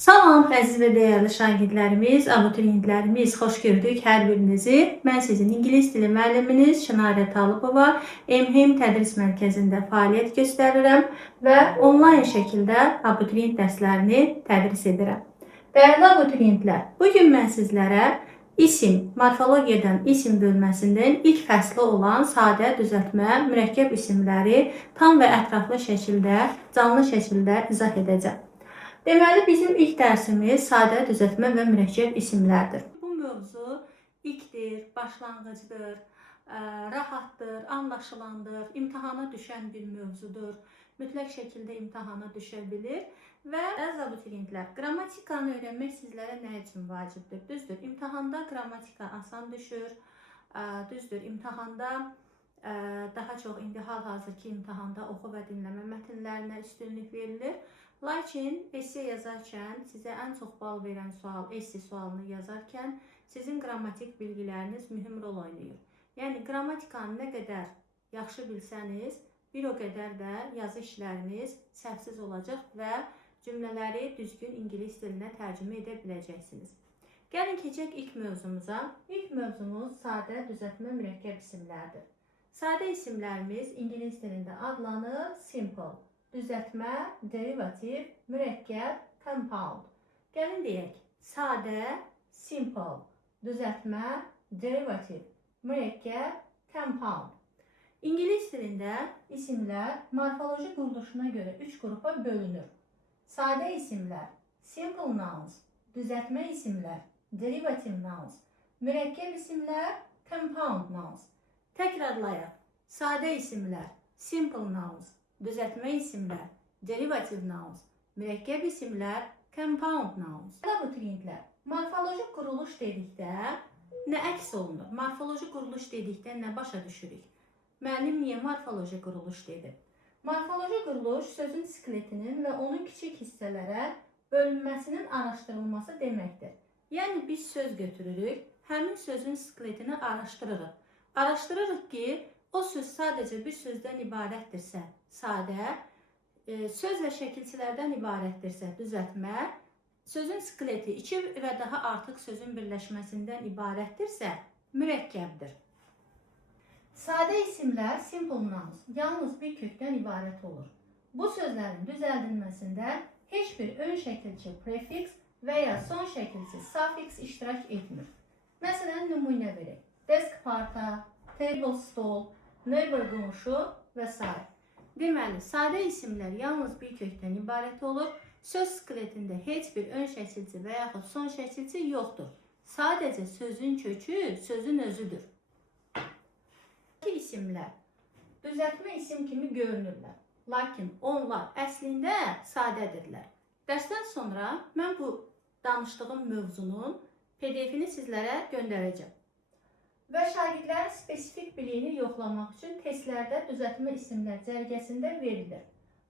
Salam, əziz və dəyərli şagirdlərimiz, abituriyentlərimiz, xoş gördük hər birinizi. Mən sizin ingilis dili müəlliminiz Şinarə Talıbova MHM Tədris Mərkəzində fəaliyyət göstərirəm və onlayn şəkildə abituriyent dərslərini tədris edirəm. Dəyərli abituriyentlər, bugün mən sizlərə morfologiyadan isim bölməsindən ilk fəsli olan sadə, düzəltmə, mürəkkəb isimləri tam və ətraflı şəkildə, canlı şəkildə izah edəcəm. Deməli, bizim ilk dərsimiz sadə, düzəltmə və mürəkkəb isimlərdir. Bu mövzu ilkdir, başlanğıcdır, rahatdır, anlaşılandır, imtahana düşən bir mövzudur. Mütləq şəkildə imtahana düşə bilir və əziz abituriyentlər, qrammatikanı öyrənmək sizlərə nə üçün vacibdir? Düzdür, imtahanda qrammatika asan düşür, düzdür, imtahanda daha çox indi hal-hazırki imtahanda oxu və dinləmə mətnlərinə üstünlük verilir. Lakin esse yazarkən sizə ən çox bal verən sual, esse sualını yazarkən sizin qrammatik bilgiləriniz mühüm rol oynayır. Yəni, qrammatikanı nə qədər yaxşı bilsəniz, bir o qədər də yazı işləriniz səhvsiz olacaq və cümlələri düzgün ingilis dilinə tərcümə edə biləcəksiniz. Gəlin keçək ilk mövzumuza. İlk mövzumuz sadə, düzəltmə, mürəkkəb isimlərdir. Sadə isimlərimiz ingilis dilində adlanır simple. Düzəltmə, derivativ, mürəkkəb, compound. Gəlin deyək, sadə, simple, düzəltmə, derivativ, mürəkkəb, compound. İngilis dilində isimlər morfoloji quruluşuna görə 3 qrupa bölünür. Sadə isimlər, simple nouns, düzəltmə isimlər, derivative nouns, mürəkkəb isimlər, compound nouns. Təkrarlayaq, sadə isimlər, simple nouns, düzəltmə isimlər, derivative nouns, mürəkkəb isimlər, compound nouns. Abituriyentlər, morfoloji quruluş dedikdə nə əks olunur? Morfoloji quruluş dedikdə nə başa düşürük? Müəllim niyə morfoloji quruluş dedi? Morfoloji quruluş sözün skeletinin və onun kiçik hissələrə bölünməsinin araşdırılması deməkdir. Yəni, biz söz götürürük, həmin sözün skeletini araşdırırıq. Araşdırırıq ki, o söz sadəcə bir sözdən ibarətdirsə, sadə, söz və şəkilçilərdən ibarətdirsə, düzəltmə, sözün skeleti 2 və daha artıq sözün birləşməsindən ibarətdirsə, mürəkkəbdir. Sadə isimlər, simple nouns, yalnız bir kökdən ibarət olur. Bu sözlərin düzəldilməsində heç bir ön şəkilçi prefiks və ya son şəkilçi sufiks iştirak etmir. Məsələn, nümunə verək. Desk parta, table stol, neighbor qonşu və s. Deməli, sadə isimlər yalnız bir kökdən ibarət olur. Söz skeletində heç bir ön şəkilçi və yaxud son şəkilçi yoxdur. Sadəcə sözün kökü sözün özüdür. İsimlər düzəltmə isim kimi görünürlər. Lakin onlar əslində sadədirlər. Dərsdən sonra mən bu danışdığım mövzunun PDF-ini sizlərə göndərəcəm. Və şagirdlərin spesifik biliyini yoxlamaq üçün testlərdə düzəltmə isimlər cərgəsində verilir.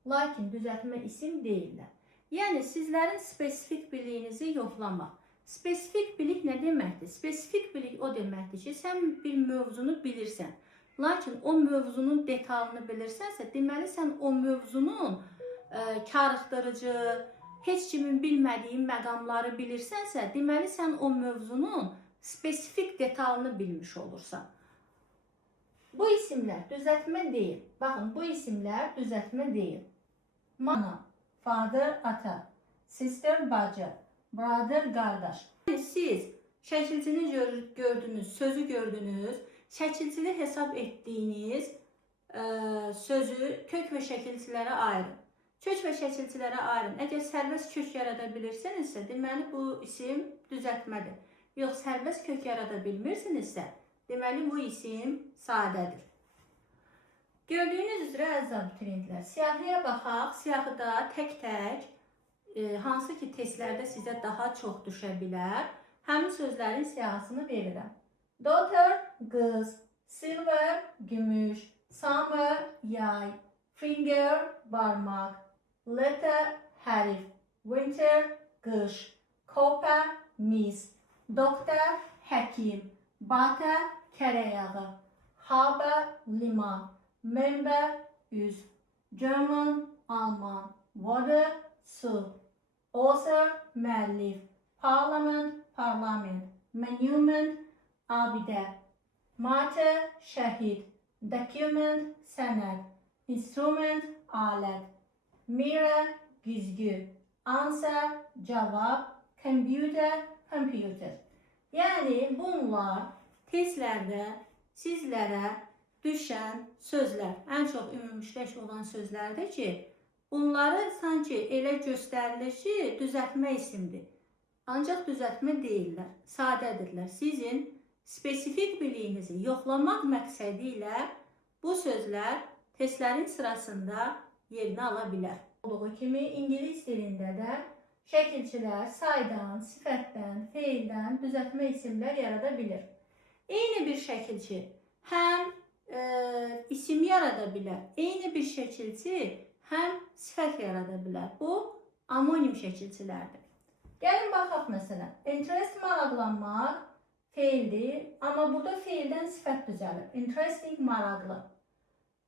Lakin düzəltmə isim deyirlər. Yəni, sizlərin spesifik biliyinizi yoxlamaq. Spesifik bilik nə deməkdir? Spesifik bilik o deməkdir ki, sən bir mövzunu bilirsən. Lakin o mövzunun detalını bilirsənsə, deməli sən o mövzunun karıxdırıcı, heç kimin bilmədiyi məqamları bilirsənsə, deməli sən o mövzunun spesifik detalını bilmiş olursan. Bu isimlər düzəltmə deyil. Baxın, bu isimlər düzəltmə deyil. Mana, father, ata, sister, bacı, brother, qardaş. Siz şəkilcini gördünüz, sözü gördünüz, şəkilcini hesab etdiyiniz sözü kök və şəkilçilərə ayırın. Kök və şəkilçilərə ayırın. Əgər sərbəst kök yarada bilirsinizsə, deməli bu isim düzəltmədir. Yox, sərbəst kök yarada bilmirsinizsə, deməli bu isim sadədir. Gördüyünüz üzrə əziz abituriyentlər, siyahıya baxaq. Siyahıda tək-tək, hansı ki testlərdə sizə daha çox düşə bilər, həmin sözlərin siyahısını verirəm. Daughter, qız, silver, gümüş, summer, yay, finger, barmaq, letter, hərif, winter, qış, copper, mis, doctor, həkim, butter, kərəyağı, harbor, liman, member, üz, German, Alman, water, su, author, müəllif, parliament, parlament, monument, abidə, martyr, şəhid, document, sənəd, instrument, alət, mirror, güzgü, answer, cavab, computer, computer. Yəni bunlar testlərdə sizlərə düşən sözlər, ən çox ümumiləşmiş olan sözlərdir ki, bunları sanki elə göstərilir ki, düzəltmə isimdir. Ancaq düzəltmə deyirlər, sadədirlər. Sizin spesifik biliyinizi yoxlamaq məqsədi ilə bu sözlər testlərin sırasında yerini ala bilər. Olduğu kimi ingilis dilində də şəkilçilər saydan, sifətdən, feildən düzəltmə isimlər yarada bilir. Eyni bir şəkilçi həm isim yarada bilər, eyni bir şəkilçi həm sifət yarada bilər. Bu anonim şəkilçilərdir. Gəlin baxaq məsələn. Interest maraqlanmaq feildir, amma burada feildən sifət düzəlir. Interesting maraqlı.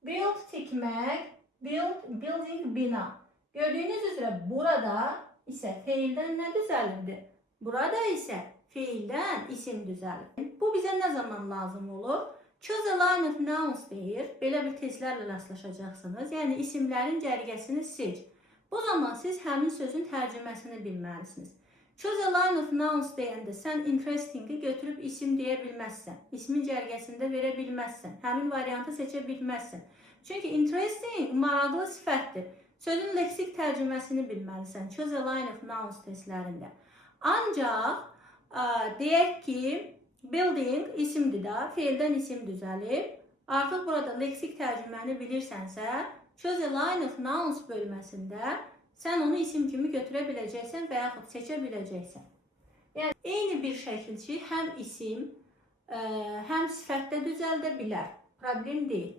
Build tikmək, building bina. Gördüyünüz üzrə burada isə feildən nə düzəlirdi? Burada isə feildən isim düzəlir. Bu bizə nə zaman lazım olur? Choose a line of nouns deyir. Belə bir tezlərlə rastlaşacaqsınız. Yəni isimlərin cərgəsini seç. Bu zaman siz həmin sözün tərcüməsini bilməlisiniz. Choose a line of nouns deyəndə sən interesting-i götürüb isim deyə bilməzsən. İsmin cərgəsində verə bilməzsən. Həmin variantı seçə bilməzsən. Çünki interesting maraqlı sifətdir. Sözün leksik tərcüməsini bilməlisən. Choose a line of nouns testlərində. Ancaq deyək ki, building isimdir da, feildən isim düzəlib. Artıq burada leksik tərcüməni bilirsənsə, choose a line of nouns bölməsində sən onu isim kimi götürə biləcəksən və yaxud seçə biləcəksən. Yəni, eyni bir şəkilçi həm isim, həm sifətdə düzəldə bilər. Problem deyil.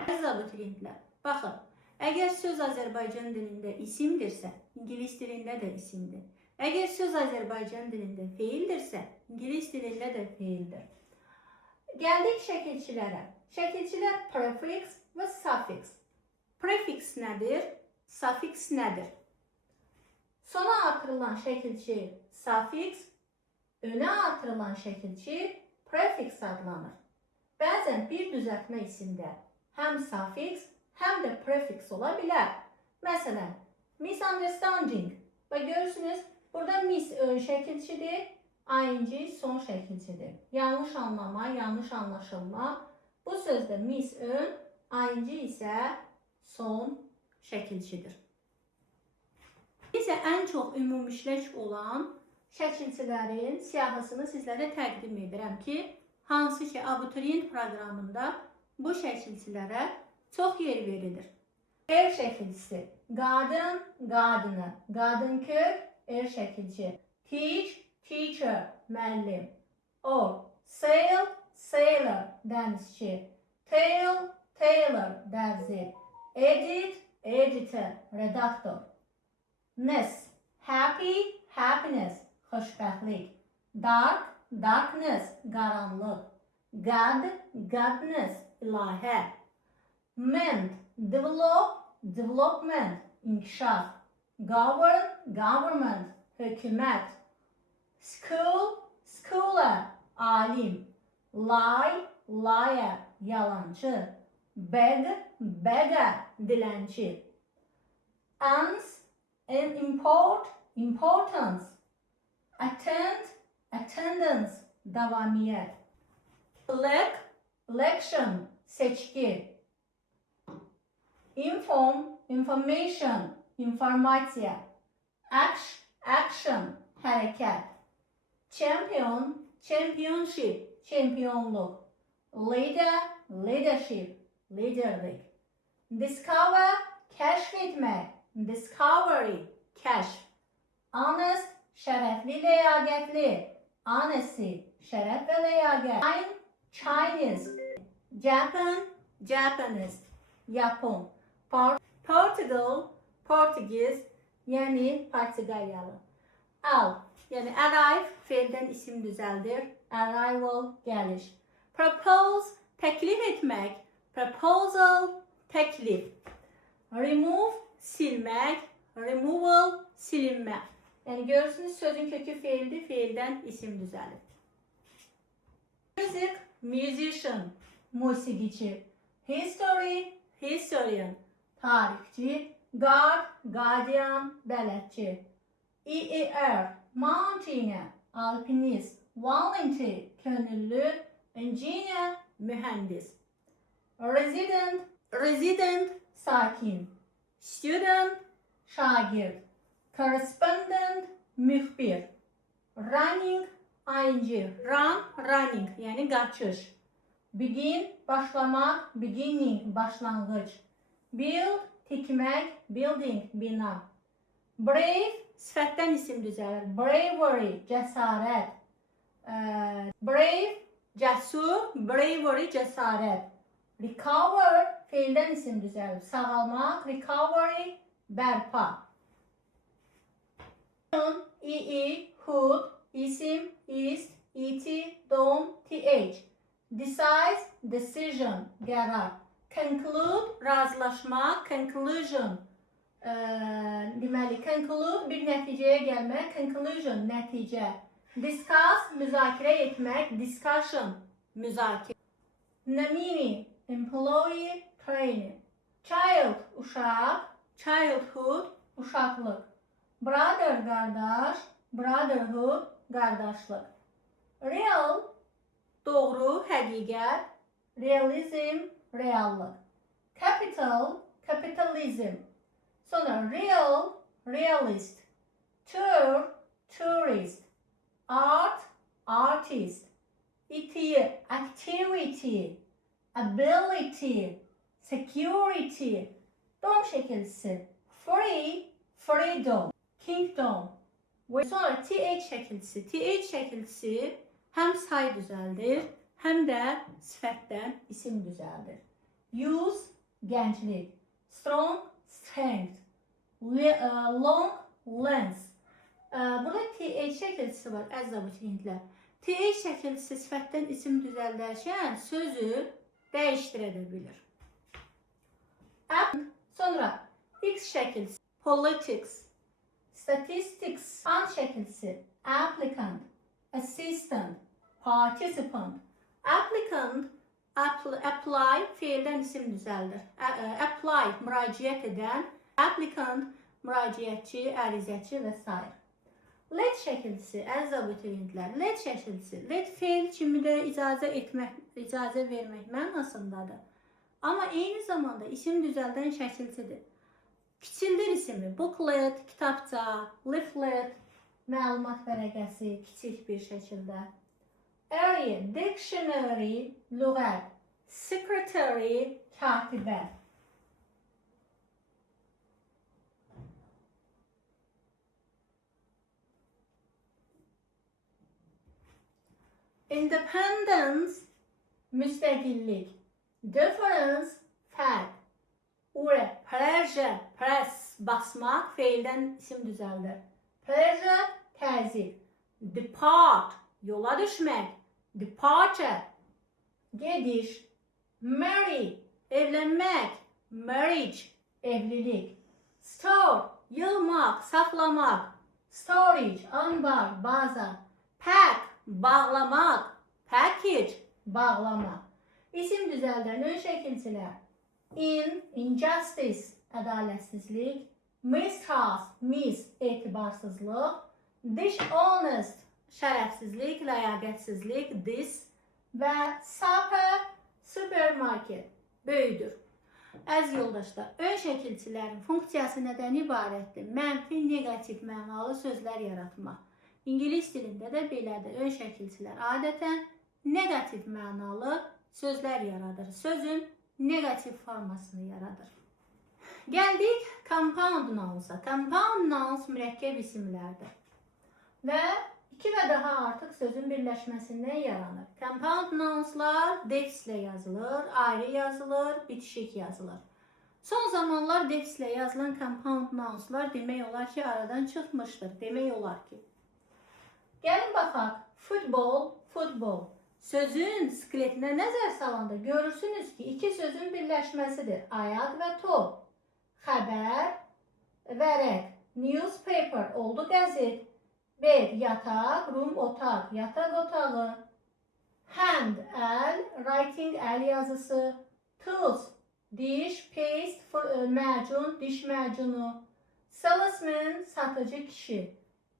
Əziz abituriyentlər, baxın, əgər söz Azərbaycan dilində isimdirsə, ingilis dilində də isimdir. Əgər söz Azərbaycan dilində feildirsə, ingilis dilində də feildir. Gəldik şəkilçilərə. Şəkilçilər prefix və suffix. Prefix nədir? Suffix nədir? Sona artırılan şəkilçi suffix, önə artırılan şəkilçi prefix adlanır. Bəzən bir düzəltmə isimdə həm suffix, həm də prefix ola bilər. Məsələn, misunderstanding. Və görürsünüz, burada miss ön şəkilçidir, ing son şəkilçidir. Yanlış anlama, yanlış anlaşılma. Bu sözdə miss ön, ing isə son şəkilçidir. İsə ən çox ümumiləş olan şəkilçilərin siyahısını sizlərə təqdim edirəm ki, hansı ki abituriyent proqramında bu şəkilçilərə çox yer verilir. Er şəkilçisi, qadın, qadını, qadın kök, er şəkilçi. Teach, teacher, müəllim. Or, sail, sailor, dənizçi. Tail, tailor, dərzi. Edit, editor, redaktor. Ness, happy, happiness, xoşbəxtlik. Dark, darkness, qaranlıq. God, godness, ilahə. Ment, develop, development, inkişaf. Govern, government, hökumət. School, schooler, alim. Lie, liar, yalancı. Beg, beggar, dilənçi. Ans, import, importance. Attend, attendance, davamiyyət. Elect, election, seçki. Inform, information, informasiya. Action, hərəkət. Champion, championship, çempionluq. Leader, leadership, liderlik. Discover, kəşf etmək. Discovery, kəşf. Honest, şərəfli, ləyaqətli. Honesty, şərəf və ləyaqət. Chinese, Japan, Japanese, Yapon. Portugal, Portugiz, yəni Portuqaliyalı. Al, yəni arrive, feildən isim düzəldir. Arrival, gəliş. Propose, təklif etmək. Proposal, təklif. Remove, silmək. removal, silinmə. Yəni görürsünüz, sözün kökü feildir, feildən isim düzəlir. Music, musician, musiqiçi. History, historian, tarixçi. Guard, guardian, bələdçi. EAR, mountaineer, alpinist. Volunteer, könüllü. Engineer, mühendis. Resident, resident, sakin. Student, şagird. Correspondent, müxbir. Running, ing. Run, running, yəni qaçış. Begin, başlamaq, beginning, başlanğıc. Build, tikmək, building, bina. Brave, sifətdən isim düzəlir. Bravery, cəsarət. Brave, cəsur, bravery, cəsarət. Recover, feildən isim düzəlir. Sağalmaq, recovery, bərpa. Hood, isim, ist, it, don, th. Decide, decision, qərar. Conclude, razılaşmaq, conclusion. Deməli, conclude, bir nəticəyə gəlmək, conclusion, nəticə. Discuss, müzakirə etmək, discussion, müzakirə. Nominee, employee, trainee. Child, uşaq, childhood, uşaqlıq. Brother, qardaş, brotherhood, qardaşlıq. Real, doğru, həqiqət, realism, reallıq. Capital, capitalism. Sonra real, realist. Tour, tourist. Art, artist. Activity, ability, security. Dom şəkilsi. Free, freedom, kingdom. Ve sonra th şəkilsi. Th şəkilsi həm say düzəldir, həm də sifətdən isim düzəldir. Youth, gənclik. Strong, strength. Long, length. Burada th şəkilsi var, əziz abituriyentlər. Th şəkilsi sifətdən isim düzəldərkən sözü dəyişdirə bilir. Sonra x şəkilsi. Politics. Statistics. An şəkilsi. Applicant. Assistant. Participant. Applicant, apply, feildən isim düzəldir. Apply, müraciət edən. Applicant, müraciətçi, ərizəçi və s. Let şəkilsi, əziz abituriyentlər, let şəkilsi. Let feil kimi də icazə vermək mənasındadır. Amma eyni zamanda isim düzəldən şəkilsidir. Kiçildir ismi. Booklet, kitabça, leaflet, məlumat vərəqəsi, kiçik bir şəkildə. Area, dictionary, lüğət. Secretary, katibə. Independence, müstəqillik. Difference, fərq. Pressure, press, basmaq, feildən isim düzəldir. Pressure, təzyiq. Depart, yola düşmək. Departure, gediş. Marry, evlənmək. Marriage, evlilik. Store, yığmaq, saxlamaq. Storage, anbar, baza. Pack, bağlamaq. Package, bağlamaq. İsim düzəldən ön şəkilsilər. Injustice, ədalətsizlik. Mistrust, etibarsızlıq. Dishonest, şərəfsizlik, ləyaqətsizlik. Və supermarket, böyüdür. Əziz yoldaşlar, ön şəkilçilərin funksiyası nədən ibarətdir? Mənfi, negativ mənalı sözlər yaratmaq. İngilis dilində də belədir. Ön şəkilçilər adətən negativ mənalı sözlər yaradır. Sözün negativ formasını yaradır. Gəldik compound nounsa. Compound nouns mürəkkəb isimlərdir. Və iki və daha artıq sözün birləşməsindən yaranır. Compound nounslar defislə yazılır, ayrı yazılır, bitişik yazılır. Son zamanlar defislə yazılan compound nounslar demək olar ki, aradan çıxmışdır. Demək olar ki. Gəlin baxaq. Football, football. Sözün skeletinə nəzər salanda görürsünüz ki, iki sözün birləşməsidir. Ayaq və top. Xəbər, vərəq. Newspaper oldu qəzet. B. Yataq, room otaq, yataq otağı. Hand, əl, writing, əl yazısı. Tools, diş, paste, macun, diş macunu. Salesman, satıcı kişi.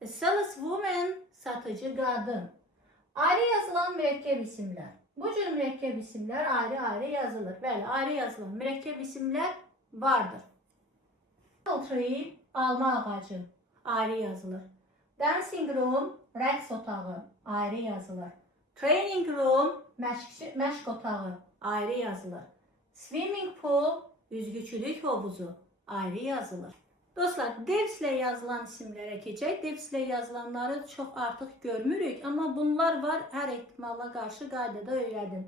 Saleswoman, satıcı qadın. Ayrı yazılan mürəkkəb isimlər. Bu cür mürəkkəb isimlər ayrı-ayrı yazılır. Bəli, ayrı yazılan mürəkkəb isimlər vardır. Apple tree, alma ağacı, ayrı yazılır. Dancing room, rəqs otağı, ayrı yazılır. Training room, məşq otağı, ayrı yazılır. Swimming pool, üzgüçülük hovuzu, ayrı yazılır. Dostlar, devs ilə yazılan isimlərə keçək. Devs ilə yazılanları çox artıq görmürük, amma bunlar var, hər ehtimala qarşı qaydada öyrədin.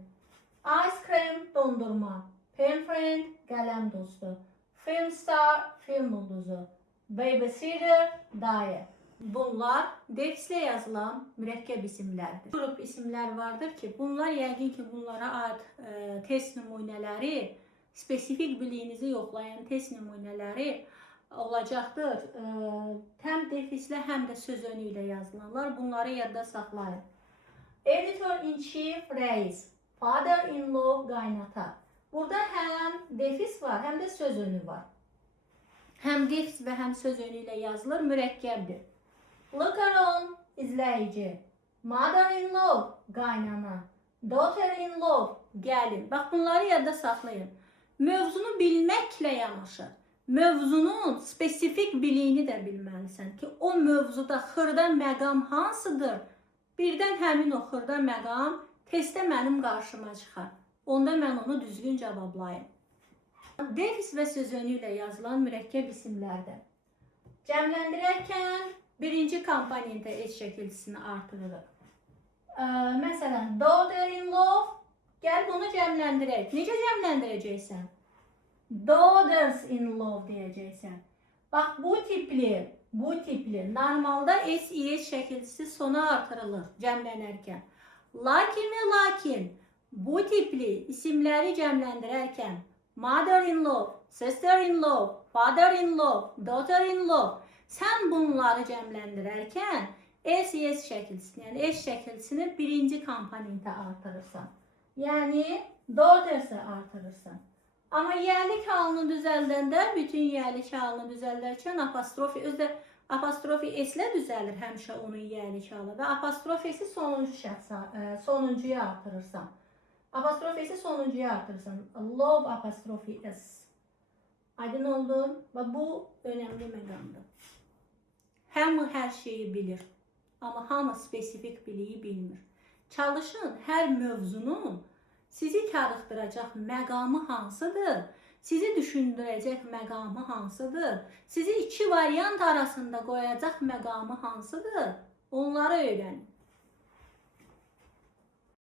Ice cream, dondurma. Pen friend, qələm dostu. Film star, film ulduzu. Babysitter, dayı. Bunlar devs ilə yazılan mürəkkəb isimlərdir. Qrup isimlər vardır ki, bunlar yəqin ki, bunlara aid test nümunələri, spesifik biliyinizi yoxlayan test nümunələri olacaqdır. Həm defislə, həm də söz önü ilə yazılanlar. Bunları yadda saxlayın. Editor-in-chief, rəis. Father-in-law, qaynata. Burada həm defis var, həm də söz önü var. Həm defis və həm söz önü ilə yazılır, mürəkkəbdir. Looker-on, izləyici. Mother-in-law, qaynana. Daughter-in-law, gəlin. Bax, bunları yadda saxlayın. Mövzunu bilməklə yanaşı, mövzunun spesifik biliyini də bilməlisən ki, o mövzuda xırda məqam hansıdır? Birdən həmin o xırda məqam testdə mənim qarşıma çıxar. Onda mən onu düzgün cavablayım. Defis və söz önü ilə yazılan mürəkkəb isimlərdir. Cəmləndirərkən birinci komponentə eş şəkilçisini artırırıq. Məsələn, daughter-in-law, gəl bunu cəmləndirək. Necə cəmləndirəcəksən? Daughters-in-law deyəcəksən. Bax, bu tipli, normalda S-İ-S şəkilçisi sona artırılır cəmlənərkən. Lakin, bu tipli isimləri cəmləndirərkən mother-in-law, sister-in-law, father-in-law, daughter-in-law, sən bunları cəmləndirərkən S-İ-S şəkilçisini, yəni S şəkilçisini birinci komponentə artırırsan. Yəni, daughters-ı artırırsan. Amma yəlik halını düzəldəndə, bütün yəlik halını düzəldərkən apostrofi, özdə apostrofi S-lə düzəlir həmişə onun yəlik halı və apostrofisi sonuncuya artırırsan. Apostrofisi sonuncuya artırırsan. Love apostrofi S. Aydın oldu? Və bu önəmli məqamdır. Hamı hər şeyi bilir, amma hamı spesifik biliyi bilmir. Çalışın hər mövzunun sizi karıxdıracaq məqamı hansıdır? Sizi düşündürəcək məqamı hansıdır? Sizi iki variant arasında qoyacaq məqamı hansıdır? Onları öyrənin.